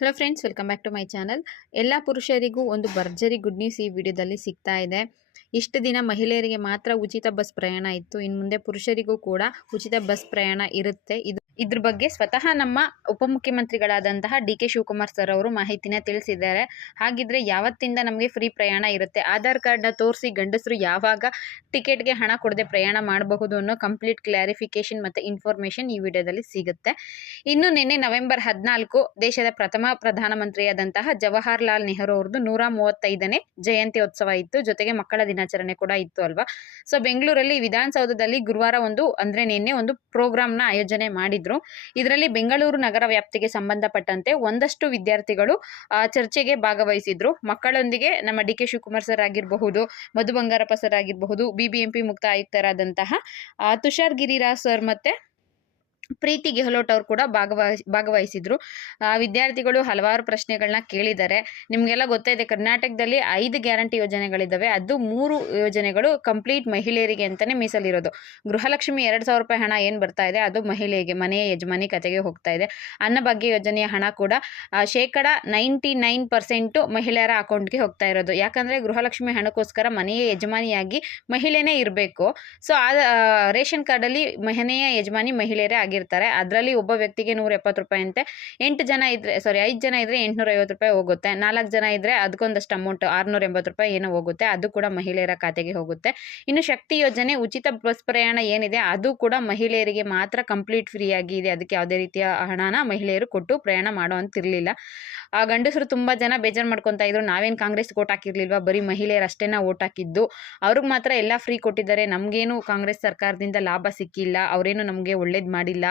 Hello friends, welcome back to my channel. ಎಲ್ಲ ಪುರುಷರಿಗೂ ಒಂದು ಭರ್ಜರಿ ಗುಡ್ ನ್ಯೂಸ್ ಈ ವಿಡಿಯೋದಲ್ಲಿ ಸಿಗ್ತಾ ಇದೆ. ಇಷ್ಟು ದಿನ ಮಹಿಳೆಯರಿಗೆ ಮಾತ್ರ ಉಚಿತ ಬಸ್ ಪ್ರಯಾಣ ಇತ್ತು. ಇನ್ನು ಮುಂದೆ ಪುರುಷರಿಗೂ ಕೂಡ ಉಚಿತ ಬಸ್ ಪ್ರಯಾಣ ಇರುತ್ತೆ. ಇದ್ರ ಬಗ್ಗೆ ಸ್ವತಃ ನಮ್ಮ ಉಪಮುಖ್ಯಮಂತ್ರಿಗಳಾದಂತಹ ಡಿ.ಕೆ. ಶಿವಕುಮಾರ್ ಸರ್ ಅವರು ಮಾಹಿತಿನ ತಿಳಿಸಿದ್ದಾರೆ. ಹಾಗಿದ್ರೆ ಯಾವತ್ತಿಂದ ನಮಗೆ ಫ್ರೀ ಪ್ರಯಾಣ ಇರುತ್ತೆ, ಆಧಾರ್ ಕಾರ್ಡ್ನ ತೋರಿಸಿ ಗಂಡಸರು ಯಾವಾಗ ಟಿಕೆಟ್ಗೆ ಹಣ ಕೊಡದೆ ಪ್ರಯಾಣ ಮಾಡಬಹುದು ಅನ್ನೋ ಕಂಪ್ಲೀಟ್ ಕ್ಲಾರಿಫಿಕೇಶನ್ ಮತ್ತು ಇನ್ಫಾರ್ಮೇಷನ್ ಈ ವಿಡಿಯೋದಲ್ಲಿ ಸಿಗುತ್ತೆ. ಇನ್ನು ನಿನ್ನೆ ನವೆಂಬರ್ 14 ದೇಶದ ಪ್ರಥಮ ಪ್ರಧಾನಮಂತ್ರಿಯಾದಂತಹ ಜವಾಹರ್ಲಾಲ್ ನೆಹರು ಅವ್ರದ್ದು 135ನೇ ಜಯಂತ್ಯೋತ್ಸವ ಇತ್ತು. ಜೊತೆಗೆ ಮಕ್ಕಳ ದಿನಾಚರಣೆ ಕೂಡ ಇತ್ತು ಅಲ್ವಾ. ಸೊ ಬೆಂಗಳೂರಲ್ಲಿ ವಿಧಾನಸೌಧದಲ್ಲಿ ಗುರುವಾರ ನಿನ್ನೆ ಒಂದು ಪ್ರೋಗ್ರಾಮ್ನ ಆಯೋಜನೆ ಮಾಡಿದ್ರು. ಇದರಲ್ಲಿ ಬೆಂಗಳೂರು ನಗರ ವ್ಯಾಪ್ತಿಗೆ ಸಂಬಂಧಪಟ್ಟಂತೆ ಒಂದಷ್ಟು ವಿದ್ಯಾರ್ಥಿಗಳು ಚರ್ಚೆಗೆ ಭಾಗವಹಿಸಿದ್ರು. ಮಕ್ಕಳೊಂದಿಗೆ ನಮ್ಮ ಡಿ.ಕೆ. ಶಿವಕುಮಾರ್ ಸರ್ ಆಗಿರಬಹುದು, ಮಧು ಬಂಗಾರಪ್ಪ ಸರ್ ಆಗಿರಬಹುದು, BBMP ಮುಕ್ತ ಆಯುಕ್ತರಾದಂತಹ ತುಷಾರ್ ಗಿರಿರಾಜ್ ಸರ್ ಮತ್ತೆ ಪ್ರೀತಿ ಗೆಹ್ಲೋಟ್ ಅವರು ಕೂಡ ಭಾಗವಹಿಸಿದ್ರು. ವಿದ್ಯಾರ್ಥಿಗಳು ಹಲವಾರು ಪ್ರಶ್ನೆಗಳನ್ನ ಕೇಳಿದ್ದಾರೆ. ನಿಮಗೆಲ್ಲ ಗೊತ್ತಿದೆ, ಕರ್ನಾಟಕದಲ್ಲಿ 5 ಗ್ಯಾರಂಟಿ ಯೋಜನೆಗಳಿದ್ದಾವೆ. ಅದು 3 ಯೋಜನೆಗಳು ಕಂಪ್ಲೀಟ್ ಮಹಿಳೆಯರಿಗೆ ಅಂತಲೇ ಮೀಸಲಿರೋದು. ಗೃಹಲಕ್ಷ್ಮಿ 2,000 ರೂಪಾಯಿ ಹಣ ಏನು ಬರ್ತಾ ಇದೆ ಅದು ಮಹಿಳೆಗೆ, ಮನೆಯ ಯಜಮಾನಿ ಕತೆಗೆ ಹೋಗ್ತಾ ಇದೆ. ಅನ್ನಭಾಗ್ಯ ಯೋಜನೆಯ ಹಣ ಕೂಡ 99% ಮಹಿಳೆಯರ ಅಕೌಂಟ್ಗೆ ಹೋಗ್ತಾ ಇರೋದು. ಯಾಕಂದರೆ ಗೃಹಲಕ್ಷ್ಮಿ ಹಣಕ್ಕೋಸ್ಕರ ಮನೆಯ ಯಜಮಾನಿಯಾಗಿ ಮಹಿಳೆನೇ ಇರಬೇಕು. ಸೊ ರೇಷನ್ ಕಾರ್ಡಲ್ಲಿ ಮನೆಯ ಯಜಮಾನಿ ಮಹಿಳೆಯರೇ ಆಗಿರ್ತಾರೆ. ಅದರಲ್ಲಿ ಒಬ್ಬ ವ್ಯಕ್ತಿಗೆ 170 ರೂಪಾಯಿ ಅಂತೆ. 5 ಜನ ಇದ್ರೆ 850 ರೂಪಾಯಿ ಹೋಗುತ್ತೆ. 4 ಜನ ಇದ್ರೆ ಅದಕ್ಕೊಂದಷ್ಟು ಅಮೌಂಟ್ 680 ರೂಪಾಯಿ ಏನೋ ಹೋಗುತ್ತೆ. ಅದು ಕೂಡ ಮಹಿಳೆಯರ ಖಾತೆಗೆ ಹೋಗುತ್ತೆ. ಇನ್ನು ಶಕ್ತಿ ಯೋಜನೆ ಉಚಿತ ಬಸ್ ಪ್ರಯಾಣ ಏನಿದೆ ಅದು ಕೂಡ ಮಹಿಳೆಯರಿಗೆ ಮಾತ್ರ ಕಂಪ್ಲೀಟ್ ಫ್ರೀ ಆಗಿ ಇದೆ. ಅದಕ್ಕೆ ಯಾವುದೇ ರೀತಿಯ ಹಣನ ಮಹಿಳೆಯರು ಕೊಟ್ಟು ಪ್ರಯಾಣ ಮಾಡೋ ಅಂತಿರಲಿಲ್ಲ. ಗಂಡಸರು ತುಂಬ ಜನ ಬೇಜಾರು ಮಾಡ್ಕೊತಾ ಇದ್ರು, ನಾವೇನು ಕಾಂಗ್ರೆಸ್ ಓಟ್ ಹಾಕಿರ್ಲಿಲ್ವಾ, ಬರೀ ಮಹಿಳೆಯರು ಅಷ್ಟೇನ ಓಟ್ ಹಾಕಿದ್ದು, ಅವ್ರಿಗೆ ಮಾತ್ರ ಎಲ್ಲ ಫ್ರೀ ಕೊಟ್ಟಿದ್ದಾರೆ, ನಮಗೇನು ಕಾಂಗ್ರೆಸ್ ಸರ್ಕಾರದಿಂದ ಲಾಭ ಸಿಕ್ಕಿಲ್ಲ, ಅವರೇನು ನಮಗೆ ಒಳ್ಳೇದು ಮಾಡಿಲ್ಲ,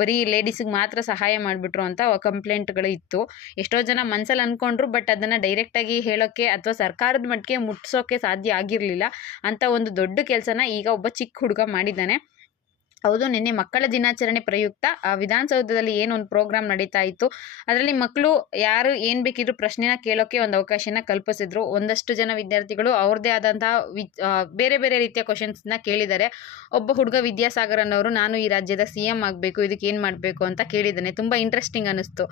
ಬರೀ ಲೇಡೀಸಿಗೆ ಮಾತ್ರ ಸಹಾಯ ಮಾಡಿಬಿಟ್ರು ಅಂತ ಕಂಪ್ಲೇಂಟ್ಗಳು ಇತ್ತು. ಎಷ್ಟೋ ಜನ ಮನಸ್ಸಲ್ಲಿ ಅಂದ್ಕೊಂಡ್ರು, ಬಟ್ ಅದನ್ನು ಡೈರೆಕ್ಟಾಗಿ ಹೇಳೋಕ್ಕೆ ಅಥವಾ ಸರ್ಕಾರದ ಮಟ್ಟಿಗೆ ಮುಟ್ಸೋಕ್ಕೆ ಸಾಧ್ಯ ಆಗಿರಲಿಲ್ಲ. ಅಂತ ಒಂದು ದೊಡ್ಡ ಕೆಲಸನ ಈಗ ಒಬ್ಬ ಚಿಕ್ಕ ಹುಡುಗ ಮಾಡಿದ್ದಾನೆ. ಹೌದು, ನಿನ್ನೆ ಮಕ್ಕಳ ದಿನಾಚರಣೆ ಪ್ರಯುಕ್ತ ವಿಧಾನಸೌಧದಲ್ಲಿ ಏನೊಂದು ಪ್ರೋಗ್ರಾಮ್ ನಡೀತಾ ಇತ್ತು. ಅದರಲ್ಲಿ ಮಕ್ಕಳು ಯಾರು ಏನು ಬೇಕಿದ್ರು ಪ್ರಶ್ನೆನ ಕೇಳೋಕ್ಕೆ ಒಂದು ಅವಕಾಶನ ಕಲ್ಪಿಸಿದ್ರು. ಒಂದಷ್ಟು ಜನ ವಿದ್ಯಾರ್ಥಿಗಳು ಅವ್ರದ್ದೇ ಆದಂತಹ ಬೇರೆ ಬೇರೆ ರೀತಿಯ ಕ್ವಶನ್ಸ್ನ ಕೇಳಿದ್ದಾರೆ. ಒಬ್ಬ ಹುಡುಗ ವಿದ್ಯಾಸಾಗರ್ ಅನ್ನೋರು, ನಾನು ಈ ರಾಜ್ಯದ CM ಆಗಬೇಕು, ಇದಕ್ಕೆ ಏನು ಮಾಡಬೇಕು ಅಂತ ಕೇಳಿದ್ದಾನೆ. ತುಂಬ ಇಂಟ್ರೆಸ್ಟಿಂಗ್ ಅನ್ನಿಸ್ತು.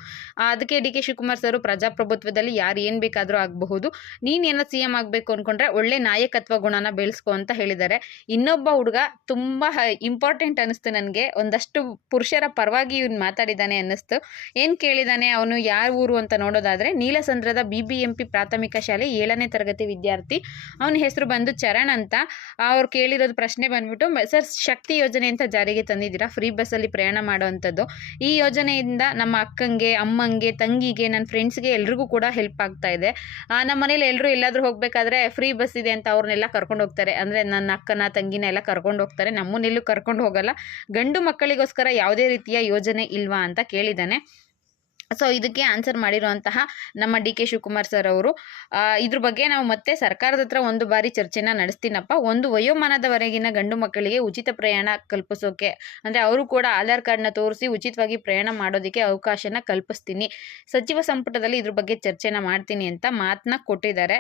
ಅದಕ್ಕೆ ಡಿ.ಕೆ. ಶಿವಕುಮಾರ್ ಸರ್ ಪ್ರಜಾಪ್ರಭುತ್ವದಲ್ಲಿ ಯಾರು ಏನು ಬೇಕಾದರೂ ಆಗಬಹುದು, ನೀನೇನೋ CM ಆಗಬೇಕು ಅಂದ್ಕೊಂಡ್ರೆ ಒಳ್ಳೆ ನಾಯಕತ್ವ ಗುಣನ ಬೆಳೆಸ್ಕೊ ಅಂತ ಹೇಳಿದ್ದಾರೆ. ಇನ್ನೊಬ್ಬ ಹುಡುಗ ತುಂಬ ಇಂಪಾರ್ಟೆಂಟ್ ಅನ್ನಿಸ್ತು ನನಗೆ. ಒಂದಷ್ಟು ಪುರುಷರ ಪರವಾಗಿ ಇವ್ನು ಮಾತಾಡಿದ್ದಾನೆ ಅನ್ನಿಸ್ತು. ಏನು ಕೇಳಿದ್ದಾನೆ, ಅವನು ಯಾವ ಊರು ಅಂತ ನೋಡೋದಾದರೆ ನೀಲಸಂದ್ರದ BBMP ಪ್ರಾಥಮಿಕ ಶಾಲೆ 7ನೇ ತರಗತಿ ವಿದ್ಯಾರ್ಥಿ. ಅವನ ಹೆಸರು ಬಂದು ಚರಣ್ ಅಂತ. ಅವ್ರು ಕೇಳಿರೋದು ಪ್ರಶ್ನೆ ಬಂದ್ಬಿಟ್ಟು, ಸರ್ ಶಕ್ತಿ ಯೋಜನೆ ಅಂತ ಜಾರಿಗೆ ತಂದಿದ್ದೀರಾ, ಫ್ರೀ ಬಸ್ಸಲ್ಲಿ ಪ್ರಯಾಣ ಮಾಡೋವಂಥದ್ದು. ಈ ಯೋಜನೆಯಿಂದ ನಮ್ಮ ಅಕ್ಕಂಗೆ, ಅಮ್ಮಂಗೆ, ತಂಗಿಗೆ, ನನ್ನ ಫ್ರೆಂಡ್ಸ್ಗೆ ಎಲ್ರಿಗೂ ಕೂಡ ಹೆಲ್ಪ್ ಆಗ್ತಾ ಇದೆ. ನಮ್ಮ ಮನೇಲಿ ಎಲ್ಲರೂ ಎಲ್ಲಾದರೂ ಹೋಗಬೇಕಾದ್ರೆ ಫ್ರೀ ಬಸ್ ಇದೆ ಅಂತ ಅವ್ರನ್ನೆಲ್ಲ ಕರ್ಕೊಂಡು ಹೋಗ್ತಾರೆ. ಅಂದರೆ ನನ್ನ ಅಕ್ಕನ ತಂಗಿನ ಎಲ್ಲ ಕರ್ಕೊಂಡು ಹೋಗ್ತಾರೆ, ನಮ್ಮನ್ನೆಲ್ಲೂ ಕರ್ಕೊಂಡು ಹೋಗಲ್ಲ. ಗಂಡು ಮಕ್ಕಳಿಗೋಸ್ಕರ ಯಾವುದೇ ರೀತಿಯ ಯೋಜನೆ ಇಲ್ವಾ ಅಂತ ಕೇಳಿದ್ದಾನೆ. ಸೊ ಇದಕ್ಕೆ ಆನ್ಸರ್ ಮಾಡಿರುವಂತಹ ನಮ್ಮ ಡಿ.ಕೆ. ಶಿವಕುಮಾರ್ ಸರ್ ಅವರು, ಇದ್ರ ಬಗ್ಗೆ ನಾವು ಮತ್ತೆ ಸರ್ಕಾರದ ಹತ್ರ ಒಂದು ಬಾರಿ ಚರ್ಚೆನ ನಡೆಸ್ತೀನಪ್ಪ. ಒಂದು ವಯೋಮಾನದವರೆಗಿನ ಗಂಡು ಮಕ್ಕಳಿಗೆ ಉಚಿತ ಪ್ರಯಾಣ ಕಲ್ಪಿಸೋಕೆ, ಅಂದರೆ ಅವರು ಕೂಡ ಆಧಾರ್ ಕಾರ್ಡ್ನ ತೋರಿಸಿ ಉಚಿತವಾಗಿ ಪ್ರಯಾಣ ಮಾಡೋದಕ್ಕೆ ಅವಕಾಶನ ಕಲ್ಪಿಸ್ತೀನಿ, ಸಚಿವ ಸಂಪುಟದಲ್ಲಿ ಇದ್ರ ಬಗ್ಗೆ ಚರ್ಚೆನ ಮಾಡ್ತೀನಿ ಅಂತ ಮಾತನ್ನ ಕೊಟ್ಟಿದ್ದಾರೆ.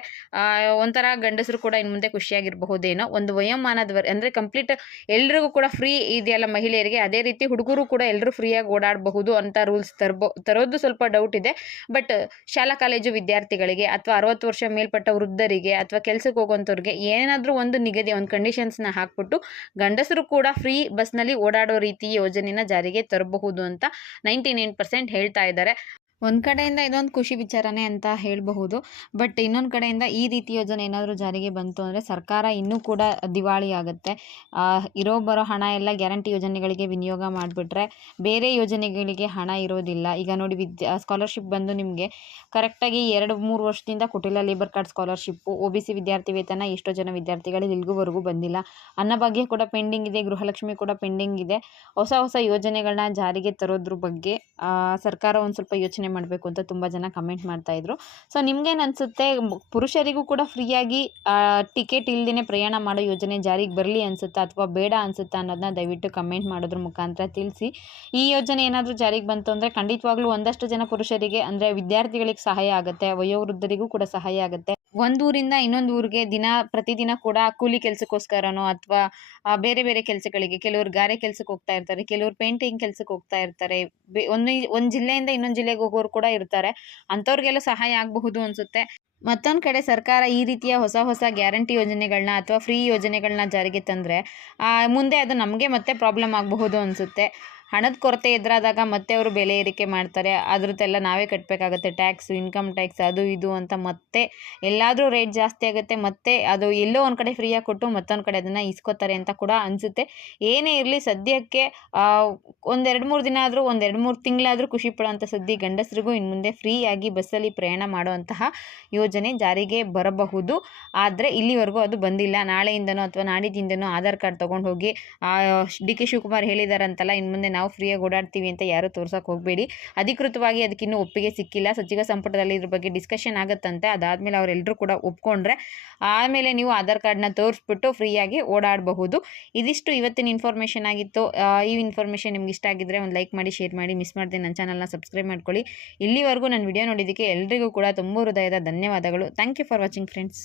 ಒಂಥರ ಗಂಡಸರು ಕೂಡ ಇನ್ನು ಮುಂದೆ ಖುಷಿಯಾಗಿರಬಹುದೇನೋ. ಒಂದು ವಯೋಮಾನದವರೆ ಅಂದರೆ ಕಂಪ್ಲೀಟ್ ಎಲ್ರಿಗೂ ಕೂಡ ಫ್ರೀ ಇದೆಯಲ್ಲ ಮಹಿಳೆಯರಿಗೆ, ಅದೇ ರೀತಿ ಹುಡುಗರು ಕೂಡ ಎಲ್ಲರೂ ಫ್ರೀಯಾಗಿ ಓಡಾಡಬಹುದು ಅಂತ ರೂಲ್ಸ್ ತರೋದು ಸ್ವಲ್ಪ ಡೌಟ್ ಇದೆ. ಬಟ್ ಶಾಲಾ ಕಾಲೇಜು ವಿದ್ಯಾರ್ಥಿಗಳಿಗೆ ಅಥವಾ 60 ವರ್ಷ ಮೇಲ್ಪಟ್ಟ ವೃದ್ಧರಿಗೆ ಅಥವಾ ಕೆಲಸಕ್ಕೆ ಹೋಗುವಂಥವ್ರಿಗೆ ಏನಾದರೂ ಒಂದು ನಿಗದಿ, ಒಂದು ಕಂಡೀಷನ್ಸ್ನ ಹಾಕ್ಬಿಟ್ಟು ಗಂಡಸರು ಕೂಡ ಫ್ರೀ ಬಸ್ನಲ್ಲಿ ಓಡಾಡೋ ರೀತಿ ಯೋಜನೆನ ಜಾರಿಗೆ ತರಬಹುದು ಅಂತ 99% ಹೇಳ್ತಾ ಇದ್ದಾರೆ. ಒಂದು ಕಡೆಯಿಂದ ಇದೊಂದು ಖುಷಿ ವಿಚಾರನೇ ಅಂತ ಹೇಳಬಹುದು. ಬಟ್ ಇನ್ನೊಂದು ಕಡೆಯಿಂದ ಈ ರೀತಿ ಯೋಜನೆ ಏನಾದರೂ ಜಾರಿಗೆ ಬಂತು ಅಂದರೆ ಸರ್ಕಾರ ಇನ್ನೂ ಕೂಡ ದಿವಾಳಿ ಆಗುತ್ತೆ. ಬರೋ ಹಣ ಎಲ್ಲ ಗ್ಯಾರಂಟಿ ಯೋಜನೆಗಳಿಗೆ ವಿನಿಯೋಗ ಮಾಡಿಬಿಟ್ರೆ ಬೇರೆ ಯೋಜನೆಗಳಿಗೆ ಹಣ ಇರೋದಿಲ್ಲ. ಈಗ ನೋಡಿ, ಸ್ಕಾಲರ್ಶಿಪ್ ಬಂದು ನಿಮಗೆ ಕರೆಕ್ಟಾಗಿ 2-3 ವರ್ಷದಿಂದ ಕೊಟ್ಟಿಲ್ಲ. ಲೇಬರ್ ಕಾರ್ಡ್ ಸ್ಕಾಲರ್ಶಿಪ್ಪು, OBC ವಿದ್ಯಾರ್ಥಿ ವೇತನ ಎಷ್ಟೋ ಜನ ವಿದ್ಯಾರ್ಥಿಗಳಿಗೆ ಇಲ್ಲಿವರೆಗೂ ಬಂದಿಲ್ಲ. ಅನ್ನಭಾಗ್ಯ ಕೂಡ ಪೆಂಡಿಂಗ್ ಇದೆ, ಗೃಹಲಕ್ಷ್ಮಿ ಕೂಡ ಪೆಂಡಿಂಗ್ ಇದೆ. ಹೊಸ ಯೋಜನೆಗಳನ್ನ ಜಾರಿಗೆ ತರೋದ್ರ ಬಗ್ಗೆ ಸರ್ಕಾರ ಒಂದು ಸ್ವಲ್ಪ ಯೋಚನೆ ಮಾಡಬೇಕು ಅಂತ ತುಂಬ ಜನ ಕಮೆಂಟ್ ಮಾಡ್ತಾಯಿದ್ರು. ಸೊ ನಿಮ್ಗೇನು ಅನಿಸುತ್ತೆ, ಪುರುಷರಿಗೂ ಕೂಡ ಫ್ರೀಯಾಗಿ ಟಿಕೆಟ್ ಇಲ್ಲದೇ ಪ್ರಯಾಣ ಮಾಡೋ ಯೋಜನೆ ಜಾರಿಗೆ ಬರಲಿ ಅನಿಸುತ್ತಾ ಅಥವಾ ಬೇಡ ಅನಿಸುತ್ತಾ ಅನ್ನೋದನ್ನ ದಯವಿಟ್ಟು ಕಮೆಂಟ್ ಮಾಡೋದ್ರ ಮುಖಾಂತರ ತಿಳಿಸಿ. ಈ ಯೋಜನೆ ಏನಾದರೂ ಜಾರಿಗೆ ಬಂತು ಅಂದರೆ ಖಂಡಿತವಾಗ್ಲೂ ಒಂದಷ್ಟು ಜನ ಪುರುಷರಿಗೆ, ಅಂದರೆ ವಿದ್ಯಾರ್ಥಿಗಳಿಗೆ ಸಹಾಯ ಆಗುತ್ತೆ, ವಯೋವೃದ್ಧರಿಗೂ ಕೂಡ ಸಹಾಯ ಆಗುತ್ತೆ. ಒಂದೂರಿಂದ ಇನ್ನೊಂದು ಊರಿಗೆ ಪ್ರತಿದಿನ ಕೂಡ ಕೂಲಿ ಕೆಲಸಕ್ಕೋಸ್ಕರನೋ ಅಥವಾ ಬೇರೆ ಬೇರೆ ಕೆಲಸಗಳಿಗೆ, ಕೆಲವರು ಗಾರೆ ಕೆಲಸಕ್ಕೆ ಹೋಗ್ತಾ ಇರ್ತಾರೆ, ಕೆಲವರು ಪೇಂಟಿಂಗ್ ಕೆಲಸಕ್ಕೆ ಹೋಗ್ತಾ ಇರ್ತಾರೆ. ಒಂದು ಜಿಲ್ಲೆಯಿಂದ ಇನ್ನೊಂದು ಜಿಲ್ಲೆಗೆ ಹೋಗೋರು ಕೂಡ ಇರ್ತಾರೆ. ಅಂಥವ್ರಿಗೆಲ್ಲ ಸಹಾಯ ಆಗಬಹುದು ಅನಿಸುತ್ತೆ. ಮತ್ತೊಂದು ಕಡೆ ಸರ್ಕಾರ ಈ ರೀತಿಯ ಹೊಸ ಗ್ಯಾರಂಟಿ ಯೋಜನೆಗಳನ್ನ ಅಥವಾ ಫ್ರೀ ಯೋಜನೆಗಳನ್ನ ಜಾರಿಗೆ ತಂದರೆ ಮುಂದೆ ಅದು ನಮಗೆ ಮತ್ತೆ ಪ್ರಾಬ್ಲಮ್ ಆಗಬಹುದು ಅನಿಸುತ್ತೆ. ಹಣದ ಕೊರತೆ ಎದುರಾದಾಗ ಮತ್ತೆ ಅವರು ಬೆಲೆ ಏರಿಕೆ ಮಾಡ್ತಾರೆ. ಅದ್ರದ್ದೆಲ್ಲ ನಾವೇ ಕಟ್ಟಬೇಕಾಗತ್ತೆ. ಟ್ಯಾಕ್ಸು, ಇನ್ಕಮ್ ಟ್ಯಾಕ್ಸ್, ಅದು ಇದು ಅಂತ ಮತ್ತೆ ಎಲ್ಲಾದರೂ ರೇಟ್ ಜಾಸ್ತಿ ಆಗುತ್ತೆ. ಮತ್ತೆ ಅದು ಎಲ್ಲೋ ಒಂದು ಕಡೆ ಫ್ರೀಯಾಗಿ ಕೊಟ್ಟು ಮತ್ತೊಂದು ಕಡೆ ಅದನ್ನು ಇಸ್ಕೋತಾರೆ ಅಂತ ಕೂಡ ಅನಿಸುತ್ತೆ. ಏನೇ ಇರಲಿ ಸದ್ಯಕ್ಕೆ ಒಂದು 2-3 ದಿನ ಆದರೂ, ಒಂದು 2-3 ತಿಂಗಳಾದರೂ ಖುಷಿ ಪಡೋವಂಥ ಸುದ್ದಿ, ಗಂಡಸರಿಗೂ ಇನ್ನು ಮುಂದೆ ಫ್ರೀಯಾಗಿ ಬಸ್ಸಲ್ಲಿ ಪ್ರಯಾಣ ಮಾಡುವಂತಹ ಯೋಜನೆ ಜಾರಿಗೆ ಬರಬಹುದು. ಆದರೆ ಇಲ್ಲಿವರೆಗೂ ಅದು ಬಂದಿಲ್ಲ. ನಾಳೆಯಿಂದನೋ ಅಥವಾ ನಾಡಿದ್ದಿಂದನೋ ಆಧಾರ್ ಕಾರ್ಡ್ ತೊಗೊಂಡು ಹೋಗಿ ಡಿ ಕೆ ಶಿವಕುಮಾರ್ ಹೇಳಿದಾರಂತಲ್ಲ, ಇನ್ನು ಮುಂದೆ ನಾವು ಫ್ರೀಯಾಗಿ ಓಡಾಡ್ತೀವಿ ಅಂತ ಯಾರೂ ತೋರ್ಸೋಕೆ ಹೋಗಬೇಡಿ. ಅಧಿಕೃತವಾಗಿ ಅದಕ್ಕಿನ್ನೂ ಒಪ್ಪಿಗೆ ಸಿಕ್ಕಿಲ್ಲ. ಸಚಿವ ಸಂಪುಟದಲ್ಲಿ ಇದ್ರ ಬಗ್ಗೆ ಡಿಸ್ಕಷನ್ ಆಗುತ್ತಂತೆ. ಅದಾದಮೇಲೆ ಅವರೆಲ್ಲರೂ ಕೂಡ ಒಪ್ಕೊಂಡ್ರೆ ಆಮೇಲೆ ನೀವು ಆಧಾರ್ ಕಾರ್ಡ್ನ ತೋರಿಸ್ಬಿಟ್ಟು ಫ್ರೀಯಾಗಿ ಓಡಾಡಬಹುದು. ಇದಿಷ್ಟು ಇವತ್ತಿನ ಇನ್ಫಾರ್ಮೇಷನ್ ಆಗಿತ್ತು. ಈ ಇನ್ಫಾರ್ಮೇಷನ್ ನಿಮ್ಗೆ ಇಷ್ಟ ಆಗಿದ್ದರೆ ಒಂದು ಲೈಕ್ ಮಾಡಿ, ಶೇರ್ ಮಾಡಿ, ಮಿಸ್ ಮಾಡದೆ ನನ್ನ ಚಾನಲ್ನ ಸಬ್ಸ್ಕ್ರೈಬ್ ಮಾಡ್ಕೊಳ್ಳಿ. ಇಲ್ಲಿವರೆಗೂ ನನ್ನ ವಿಡಿಯೋ ನೋಡಿದ್ದಕ್ಕೆ ಎಲ್ರಿಗೂ ಕೂಡ ತುಂಬ ಹೃದಯದ ಧನ್ಯವಾದಗಳು. Thank you for watching friends.